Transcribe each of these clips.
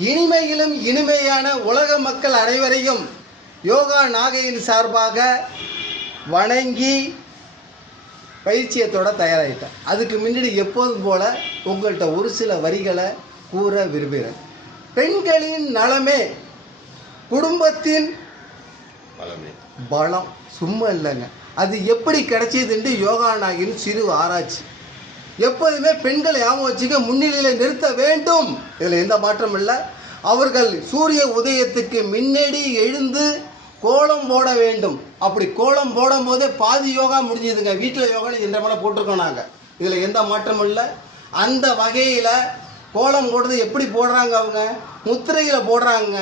இனிமையிலும் இனிமையான உலக மக்கள் அனைவரையும் யோகா நாகையின் சார்பாக வணங்கி பயிற்சியை தொட தயாராகிட்டேன் அதுக்கு முன்னாடி எப்போதும் போல உங்கள்கிட்ட ஒரு சில வரிகளை கூற விரும்புகிறேன். பெண்களின் நலமே குடும்பத்தின் பலமே. பலம். சும்மா இல்லைங்க. அது எப்படி கிடைச்சதுன்ட்டு யோகா நாகின் சிறு ஆராய்ச்சி. எப்போதுமே பெண்களை ஞாபகம் வச்சுக்க முன்னிலையில் நிறுத்த வேண்டும். இதில் எந்த மாற்றம் இல்லை. அவர்கள் சூரிய உதயத்துக்கு முன்னாடி எழுந்து கோலம் போட வேண்டும். அப்படி கோலம் போடும் போதே பாதி யோகா முடிஞ்சதுங்க. வீட்டில் யோகான்னு இந்த மேலே போட்டிருக்கோம் நாங்கள் இதில் எந்த மாற்றமும் இல்லை. அந்த வகையில் கோலம் போடுறது எப்படி போடுறாங்க அவங்க? முத்திரையில் போடுறாங்க.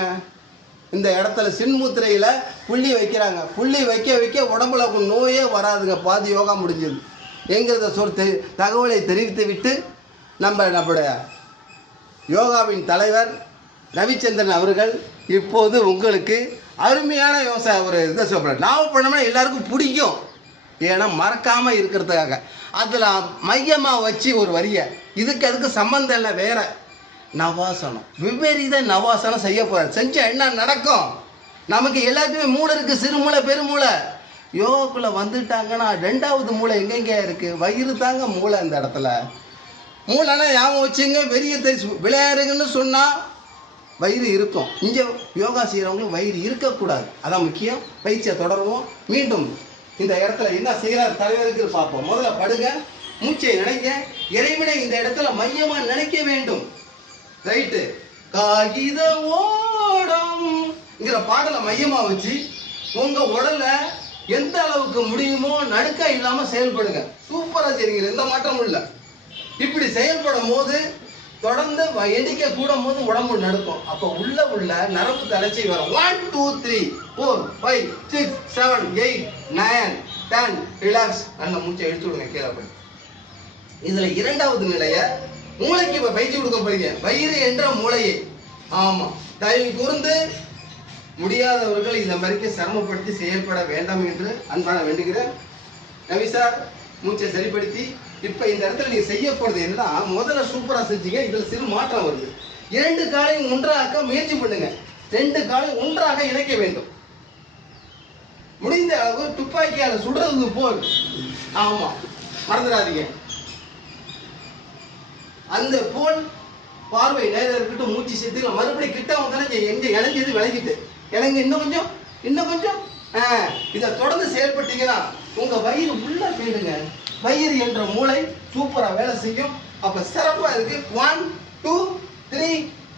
இந்த இடத்துல சின்முத்திரையில் புள்ளி வைக்கிறாங்க. புள்ளி வைக்க வைக்க உடம்புல நோயே வராதுங்க. பாதி யோகா முடிஞ்சது. என்கிறத சொல் தெரி தகவலை தெரிவித்து விட்டு நம்ம நம்முடைய யோகாவின் தலைவர் ரவிச்சந்திரன் அவர்கள் இப்போது உங்களுக்கு அருமையான விவசாய ஒரு இதை சொல்கிறேன் நான் பண்ணோம்னா எல்லாருக்கும் பிடிக்கும். ஏன்னா மறக்காமல் இருக்கிறதுக்காக. அதில் மையமாக வச்சு ஒரு வரியை. இதுக்கு அதுக்கு சம்மந்தம் இல்லை வேற. நவாசனம். விபரீத நவாசனம் செய்ய போகிறேன் செஞ்சால் என்ன நடக்கும்? நமக்கு எல்லாத்துக்குமே மூளை இருக்குது சிறுமூளை பெருமூளை. யோகாக்குள்ளே வந்துட்டாங்கன்னா ரெண்டாவது மூளை எங்கெங்கே இருக்குது வயிறு தாங்க மூளை இந்த இடத்துல. மூளைனா ஞாபகம் வச்சுங்க வெறிய தெரிச்சு விளையாடுங்கன்னு சொன்னால் வயிறு இருக்கும். இங்கே யோகா செய்கிறவங்களுக்கு வயிறு இருக்கக்கூடாது. அதான் முக்கியம். பயிற்சியை தொடருவோம். மீண்டும் இந்த இடத்துல என்ன செய்கிறார் தலைவருக்கு பார்ப்போம். முதல்ல படுங்க மூச்சை நினைக்க இறைவனை இந்த இடத்துல மையமாக நினைக்க வேண்டும். ரைட்டு. காகித ஓடம்ங்கிற பாடலை மையமாக வச்சு உங்கள் உடலை அளவுக்கு முடியுமோ நடுக்க இல்லாமல் செயல்படுங்க. சூப்பராக செய்றீங்க எந்த மாற்றமும் இல்லை. இப்படி செயல்படும் போது தொடர்ந்து வ- எண்ணிக்கை கூடும் போது உடம்பு நடுக்கும். அப்போ உள்ள உள்ள நரம்பு தளர்ச்சி வரும். One two three four five six seven eight nine ten relax அந்த மூச்சை எடுத்து விடுங்க கீழே போய். இதுல இரண்டாவது நிலைய மூளைக்கு இப்ப பயிற்சி கொடுக்க போறீங்க. வயிறு என்ற மூளையை. ஆமா. தயவு கூர்ந்து முடியாதவர்கள் இந்த மாதிரிக்கு சிரமப்படுத்தி செயல்பட வேண்டாம் என்று அன்பான வேண்டுகிறேன். ரவி சார் மூச்சை சரிப்படுத்தி இப்போ இந்த இடத்துல நீங்கள் செய்ய போகிறது என்னன்னா முதல்ல சூப்பராக செஞ்சீங்க இதில் சிறு மாற்றம் வருது. இரண்டு காலையும் ஒன்றாக்க முயற்சி பண்ணுங்க. ரெண்டு காலையும் ஒன்றாக இணைக்க வேண்டும். முடிந்த அளவு துப்பாக்கியால் சுடுறது போல். ஆமாம் மறந்துடாதீங்க. அந்த போல் பார்வை நேரம் இருக்கட்டும் மூச்சு சேர்த்து மறுபடியும் கிட்ட வந்தாலும் எங்க இணைஞ்சது விளங்கிட்டு இணங்க இன்னும் கொஞ்சம் இன்னும் கொஞ்சம். இதை தொடர்ந்து செயல்பட்டீங்கன்னா உங்க வயிறு உள்ள போயிடுங்க வயிறு என்ற மூளை சூப்பரா வேலை செய்யும். அப்ப சிறப்பா இருக்கு. One two three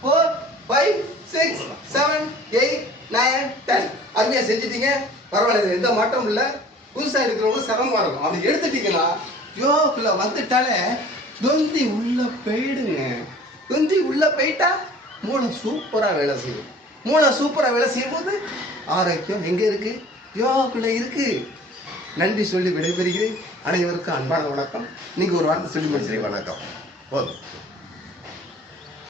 four five six seven eight nine ten அருமையா செஞ்சிட்டீங்க. பரவாயில்ல எந்த மாட்டமும் இல்லை. புதுசா இருக்கிறவங்க சிரமமா இருக்கும். அப்படி எடுத்துட்டீங்கன்னா யோகுல வந்துட்டாலே தொந்தி உள்ள போயிடுங்க. தொந்தி உள்ள போயிட்டா மூளை சூப்பரா வேலை செய்யும். மூளை சூப்பராக வேலை செய்யும் போது ஆரோக்கியம் எங்கே இருக்கு? யோகாக்குள்ள இருக்கு. நன்றி சொல்லி விடைபெறுகிறேன். அனைவருக்கும் அன்பான வணக்கம். நீங்கள் ஒரு வார்த்தை சொல்லி சரி வணக்கம். போதும்.